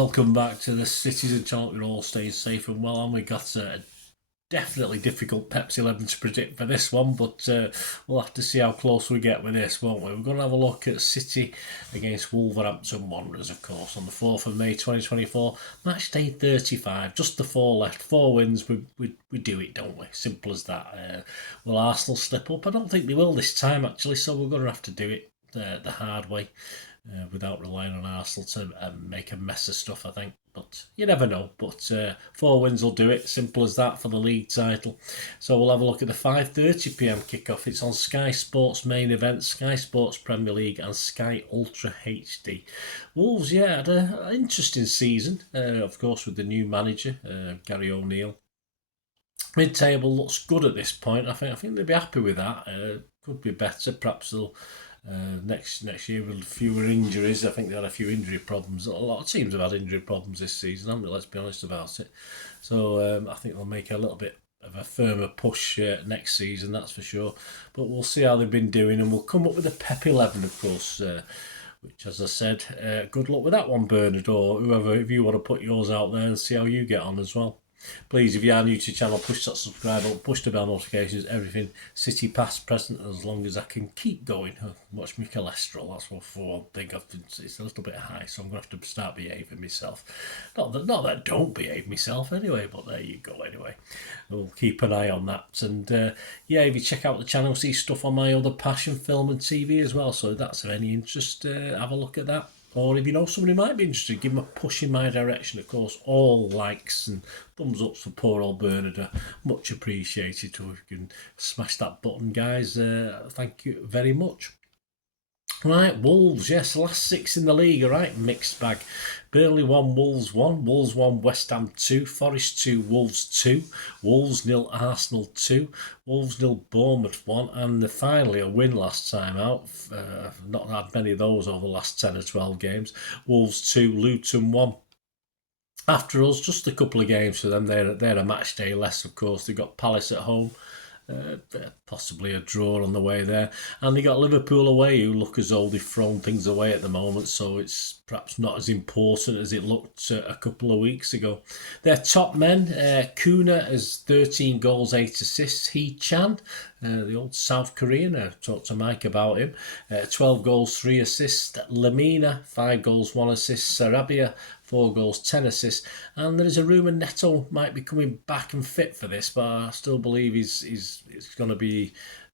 welcome back to the Cities and Talk. We're all staying safe and well, and we got a definitely difficult Pepsi 11 to predict for this one, but we'll have to see how close we get with this, won't we? We're going to have a look at City against Wolverhampton Wanderers, of course, on the 4th of May 2024, match day 35, just the 4 left, 4 wins, we do it, don't we? Simple as that. Will Arsenal slip up? I don't think they will this time, actually, so we're going to have to do it the hard way. Without relying on Arsenal to make a mess of stuff, I think. But you never know. But 4 wins will do it. Simple as that for the league title. So we'll have a look at the 5:30pm kickoff. It's on Sky Sports main event, Sky Sports Premier League and Sky Ultra HD. Wolves, had an interesting season, of course, with the new manager, Gary O'Neill. Mid-table looks good at this point. I think they'll be happy with that. Could be better. Perhaps they'll... next year with fewer injuries. I think they had a few injury problems. A lot of teams have had injury problems this season, haven't they? Let's be honest about it. So I think they'll make a little bit of a firmer push next season, that's for sure. But we'll see how they've been doing, and we'll come up with a Pep 11, of course, which, as I said, good luck with that one, Bernard, or whoever, if you want to put yours out there and see how you get on as well. Please, if you are new to the channel, push that subscribe button, push the bell notifications, everything City past, present, as long as I can keep going. Watch my cholesterol, that's what for one thing. It's a little bit high, so I'm going to have to start behaving myself. Not that I don't behave myself anyway, but there you go anyway. We'll keep an eye on that. And if you check out the channel, see stuff on my other passion, film and TV as well. So if that's of any interest, have a look at that. Or if you know somebody who might be interested, give them a push in my direction. Of course, all likes and thumbs up for poor old Bernard are much appreciated. So if you can smash that button, guys, thank you very much. Right, Wolves, yes, last 6 in the league, all right, mixed bag. Burnley 1, Wolves 1, Wolves 1, West Ham 2, Forest 2, Wolves 2, Wolves 0, Arsenal 2, Wolves 0, Bournemouth 1, and finally a win last time out. Not had many of those over the last 10 or 12 games. Wolves 2, Luton 1. After us, just a couple of games for them. They're a match day less, of course. They've got Palace at home. Possibly a draw on the way there, and they got Liverpool away, who look as though they've thrown things away at the moment, so it's perhaps not as important as it looked a couple of weeks ago. Their top men, Kuna has 13 goals, 8 assists. Hee-chan, the old South Korean, I talked to Mike about him, 12 goals, 3 assists. Lamina, 5 goals, 1 assist. Sarabia, 4 goals, 10 assists, and there is a rumour Neto might be coming back and fit for this, but I still believe he's going to be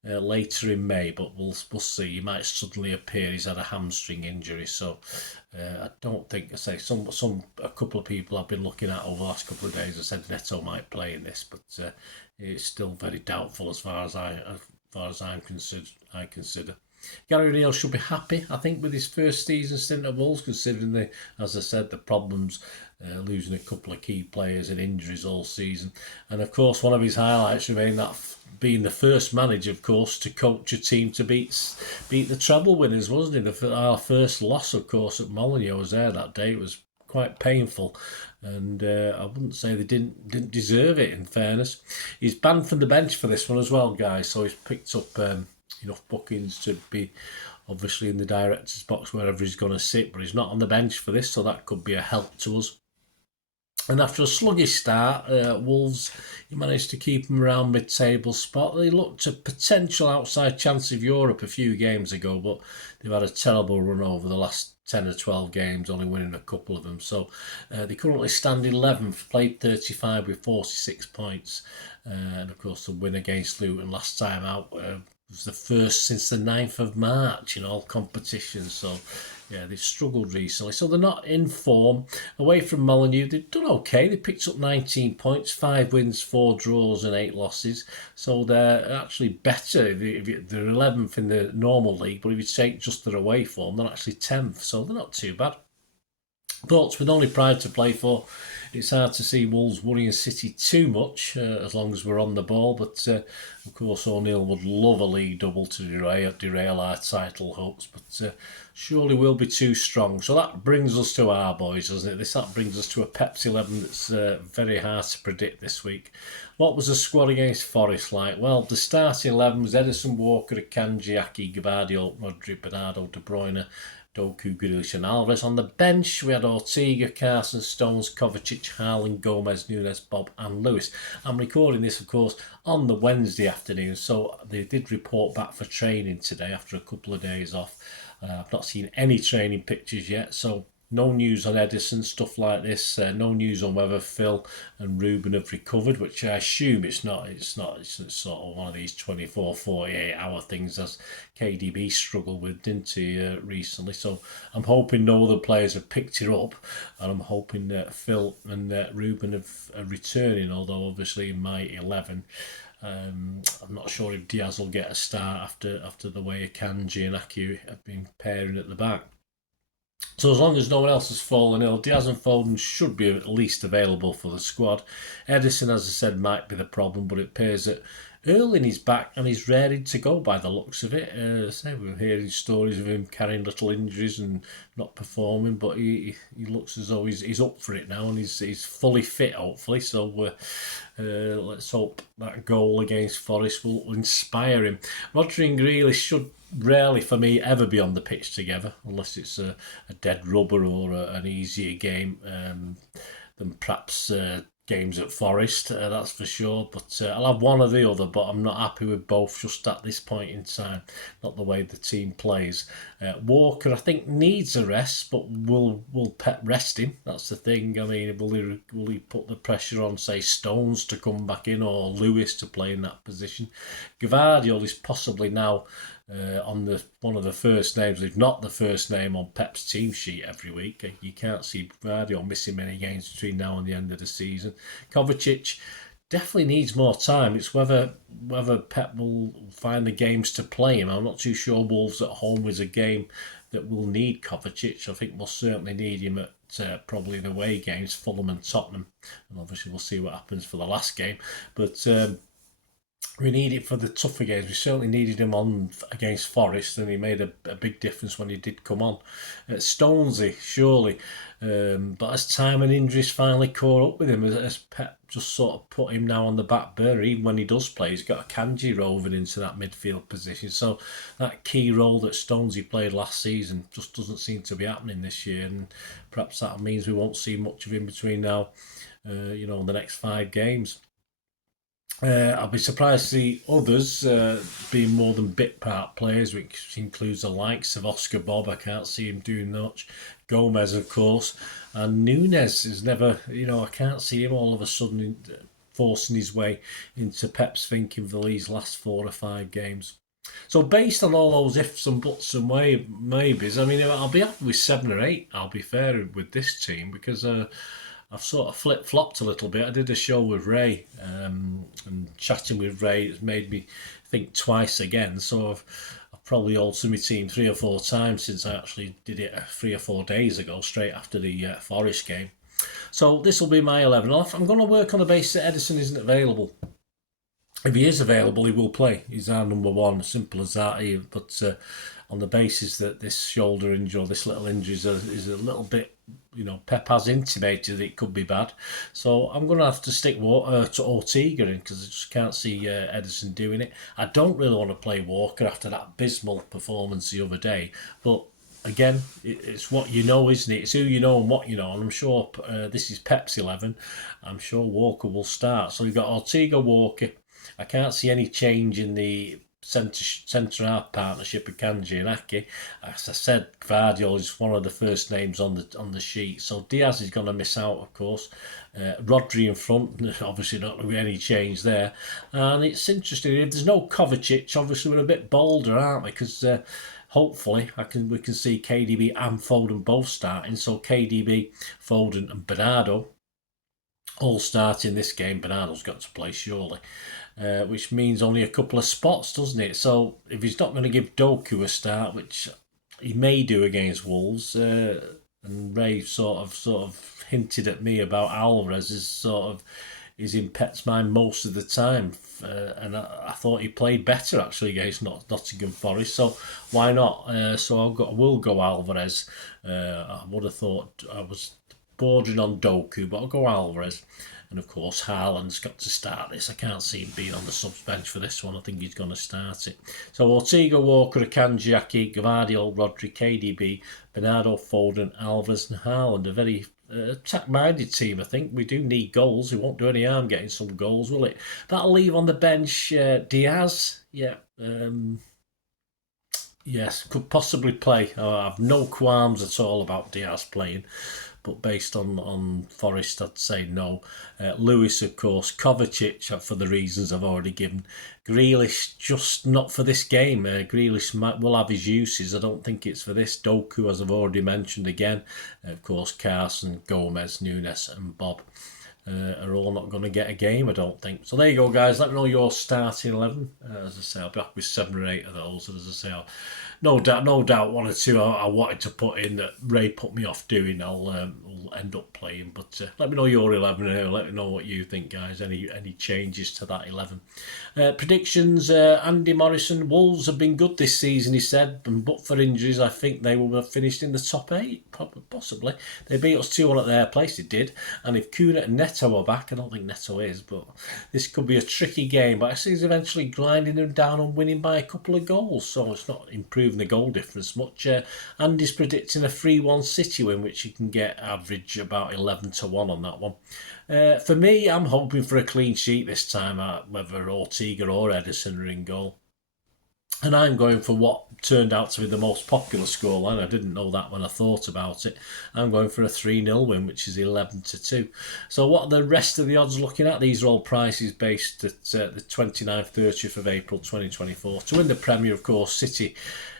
later in May, but we'll see. He might suddenly appear. He's had a hamstring injury, so I don't think, I say, a couple of people I've been looking at over the last couple of days have said Neto might play in this, but it's still very doubtful as far as I'm consider. Gary O'Neill should be happy, I think, with his first season stint at Wolves, considering as I said, the problems, losing a couple of key players and injuries all season. And of course, one of his highlights remained that being the first manager, of course, to coach a team to beat the treble winners, wasn't he? Our first loss, of course, at Mull. I was there that day. It was quite painful, and I wouldn't say they didn't deserve it, in fairness. He's banned from the bench for this one as well, guys, so he's picked up enough bookings to be obviously in the director's box wherever he's going to sit, but he's not on the bench for this, so that could be a help to us. And after a sluggish start, Wolves, he managed to keep them around mid-table spot. They looked a potential outside chance of Europe a few games ago, but they've had a terrible run over the last 10 or 12 games, only winning a couple of them. So they currently stand 11th, played 35 with 46 points. And of course, the win against Luton last time out was the first since the 9th of March in all competitions. So they've struggled recently. So they're not in form. Away from Molineux, they've done okay. They picked up 19 points, 5 wins, 4 draws and 8 losses. So they're actually better. They're 11th in the normal league, but if you take just their away form, they're actually 10th. So they're not too bad. But with only Pride to play for, it's hard to see Wolves worrying City too much as long as we're on the ball. But of course, O'Neill would love a league double to derail our title hopes. But surely we'll be too strong. So that brings us to our boys, doesn't it? That brings us to a Pepsi 11 that's very hard to predict this week. What was the squad against Forest like? Well, the starting 11 was Edison, Walker, Akanji, Aki, Gvardiol, Rodri, Bernardo, De Bruyne, Doku, Grealish and Alvarez. On the bench, we had Ortega, Carson, Stones, Kovacic, Haaland, Gomez, Nunes, Bob and Lewis. I'm recording this, of course, on the Wednesday afternoon, so they did report back for training today after a couple of days off. I've not seen any training pictures yet, so no news on Edison, stuff like this. No news on whether Phil and Ruben have recovered, which I assume it's not. It's sort of one of these 24, 48 hour things as KDB struggled with, didn't he, recently. So I'm hoping no other players have picked it up, and I'm hoping that Phil and Ruben are returning, although obviously in my 11, I'm not sure if Diaz will get a start after the way Akanji and Aki have been pairing at the back. So as long as no one else has fallen ill, Diaz and Foden should be at least available for the squad. Edison, as I said, might be the problem, but it appears that Erling is back and he's raring to go by the looks of it. We're hearing stories of him carrying little injuries and not performing, but he looks as though he's up for it now and he's fully fit, hopefully. So let's hope that goal against Forest will inspire him. Rodri and Grealish should rarely, for me, ever be on the pitch together, unless it's a dead rubber or an easier game than perhaps games at Forest, that's for sure. But I'll have one or the other, but I'm not happy with both just at this point in time, not the way the team plays. Walker, I think, needs a rest, but will Pep rest him? That's the thing. I mean, will he put the pressure on, say, Stones to come back in or Lewis to play in that position? Gvardiol is possibly now on one of the first names, if not the first name on Pep's team sheet every week. You can't see Gvardiol missing many games between now and the end of the season. Kovacic definitely needs more time. It's whether Pep will find the games to play him. I'm not too sure Wolves at home is a game that will need Kovacic. I think we'll certainly need him at probably the away games, Fulham and Tottenham. And obviously we'll see what happens for the last game. But we need it for the tougher games. We certainly needed him on against Forest, and he made a big difference when he did come on. Stonesy, surely. But as time and injuries finally caught up with him, as Pep just sort of put him now on the back burner, even when he does play, he's got Akanji roving into that midfield position. So that key role that Stonesy played last season just doesn't seem to be happening this year, and perhaps that means we won't see much of him between now, the next 5 games. I'll be surprised to see others being more than bit part players, which includes the likes of Oscar Bob. I can't see him doing much. Gomez, of course, and Nunes is never, I can't see him all of a sudden forcing his way into Pep's thinking for these last 4 or 5 games. So based on all those ifs and buts and maybes, I mean, I'll be happy with 7 or 8. I'll be fair with this team because I've sort of flip-flopped a little bit. I did a show with Ray, and chatting with Ray has made me think twice again. So I've probably altered my team 3 or 4 times since I actually did it 3 or 4 days ago, straight after the Forest game. So this will be my 11. I'm going to work on the basis that Edison isn't available. If he is available, he will play. He's our number 1, simple as that. But on the basis that this shoulder injury or this little injury is a little bit, Pep has intimated that it could be bad. So I'm going to have to stick to Ortega in because I just can't see Edison doing it. I don't really want to play Walker after that abysmal performance the other day. But again, it's what you know, isn't it? It's who you know and what you know. And I'm sure this is Pep's 11. I'm sure Walker will start. So we've got Ortega, Walker. I can't see any change in the centre half partnership of Kanji and Aki. As I said, Gvardiol is one of the first names on the sheet. So Diaz is going to miss out, of course. Rodri in front, obviously not going to be any change there. And it's interesting, if there's no Kovacic, obviously we're a bit bolder, aren't we? Because hopefully we can see KDB and Foden both starting. So KDB, Foden and Bernardo all starting this game. Bernardo's got to play, surely. Which means only a couple of spots, doesn't it? So if he's not going to give Doku a start, which he may do against Wolves, and Ray sort of hinted at me about Alvarez is in Pet's mind most of the time, and I thought he played better actually against Nottingham Forest. So why not? So I will go Alvarez. I would have thought I was bordering on Doku, but I'll go Alvarez. And of course, Haaland's got to start this. I can't see him being on the subs bench for this one. I think he's going to start it. So Ortega, Walker, Akanji, Ake, Gvardiol, Rodri, KDB, Bernardo, Foden, Alvarez and Haaland. A very attack-minded team, I think. We do need goals. It won't do any harm getting some goals, will it? That'll leave on the bench Diaz. Yeah. Yes, could possibly play. I have no qualms at all about Diaz playing. But based on Forest, I'd say no. Lewis, of course. Kovacic, for the reasons I've already given. Grealish, just not for this game. Grealish will have his uses. I don't think it's for this. Doku, as I've already mentioned again. Of course, Carson, Gomez, Nunes and Bob are all not going to get a game, I don't think. So there you go, guys. Let me know your starting 11. As I say, I'll be back with 7 or 8 of those. And as I say, no doubt, 1 or 2 I wanted to put in that Ray put me off doing. I'll end up playing. But let me know your 11 and let me know what you think, guys. Any changes to that 11? Predictions: Andy Morrison. Wolves have been good this season, he said, but for injuries, I think they will have finished in the top 8, possibly. They beat us 2-1 at their place, it did. And if Kuna and Neto are back, I don't think Neto is, but this could be a tricky game. But I see he's eventually grinding them down and winning by a couple of goals, so it's not improving the goal difference much. Andy's predicting a 3-1 City win, which you can get average about 11-1 on that one. For me, I'm hoping for a clean sheet this time, whether Ortega or Edison are in goal. And I'm going for what turned out to be the most popular scoreline. I didn't know that when I thought about it. I'm going for a 3-0 win, which is 11-2. So what are the rest of the odds looking at? These are all prices based at the 29th, 30th of April 2024. To win the Premier, of course, City.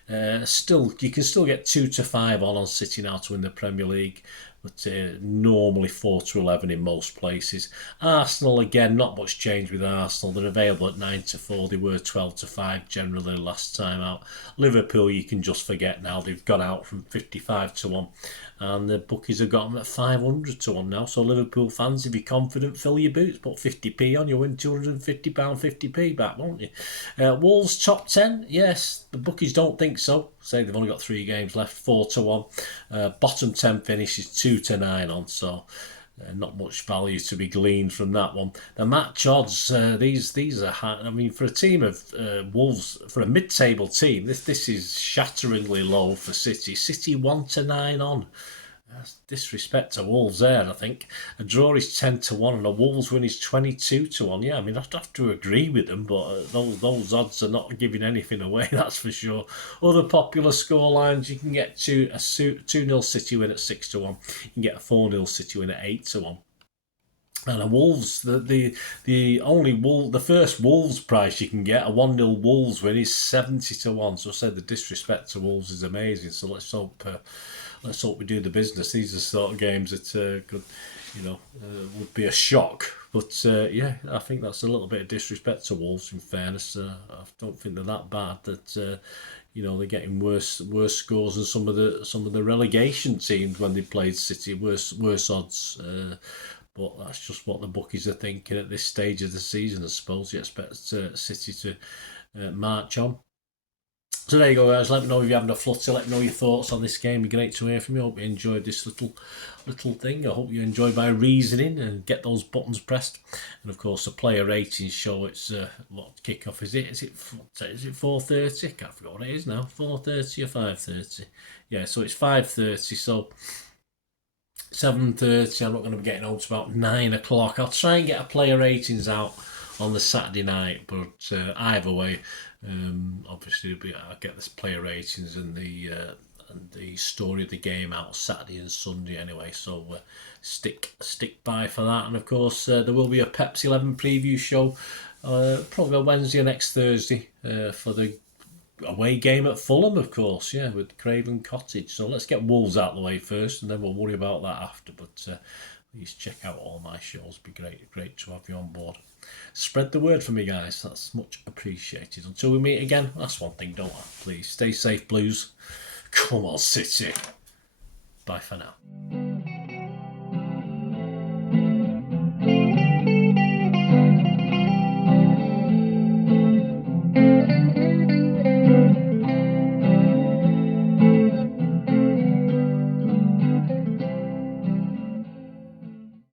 You can still get 2-5 on City now to win the Premier League, but normally 4-11 in most places. Arsenal, again, not much change with Arsenal. They're available at 9-4. They were 12-5 generally last time out. Liverpool, you can just forget now. They've gone out from 55-1, and the bookies have got them at 500-1 now. So Liverpool fans, if you're confident, fill your boots, put 50p on, you win £250, 50p back, won't you? Wolves top 10, yes. The bookies don't think so. Say they've only got 3 games left, 4-1. Bottom 10 finish is 2-9 on, so not much value to be gleaned from that one. The match odds, these are high. I mean, for a team of Wolves, for a mid-table team, this is shatteringly low for City. City 1-9 on. That's disrespect to Wolves there, I think. A draw is 10-1 and a Wolves win is 22-1. Yeah, I mean, I'd have to agree with them, but those odds are not giving anything away, that's for sure. Other popular scorelines, you can get to a 2-0 City win at 6-1. You can get a 4-0 City win at 8-1. And a Wolves, the first Wolves price you can get, a 1-0 Wolves win, is 70-1. So I said the disrespect to Wolves is amazing. So let's hope we do the business. These are the sort of games that could, would be a shock. But yeah, I think that's a little bit of disrespect to Wolves. In fairness, I don't think they're that bad. That they're getting worse scores than some of the relegation teams when they played City. Worse odds. But that's just what the bookies are thinking at this stage of the season, I suppose. You expect City to march on. So there you go, guys. Let me know if you're having a flutter. Let me know your thoughts on this game. It'd be great to hear from you. I hope you enjoyed this little thing. I hope you enjoyed my reasoning and get those buttons pressed. And of course, the player ratings show it's what kickoff is it? Is it 4:30? I can't forget what it is now. 4:30 or 5:30? Yeah, so it's 5:30. So 7:30. I'm not going to be getting home to about 9 o'clock. I'll try and get a player ratings out on the Saturday night, but either way, obviously I'll get this player ratings and the story of the game out Saturday and Sunday anyway. So stick by for that. And of course, there will be a Pepsi 11 preview show probably on Wednesday or next Thursday for the away game at Fulham, of course, yeah, with Craven Cottage. So let's get Wolves out of the way first, and then we'll worry about that after. But please check out all my shows. It'd be great to have you on board. Spread the word for me, guys. That's much appreciated. Until we meet again, that's one thing, don't I? Please stay safe, Blues. Come on, City. Bye for now.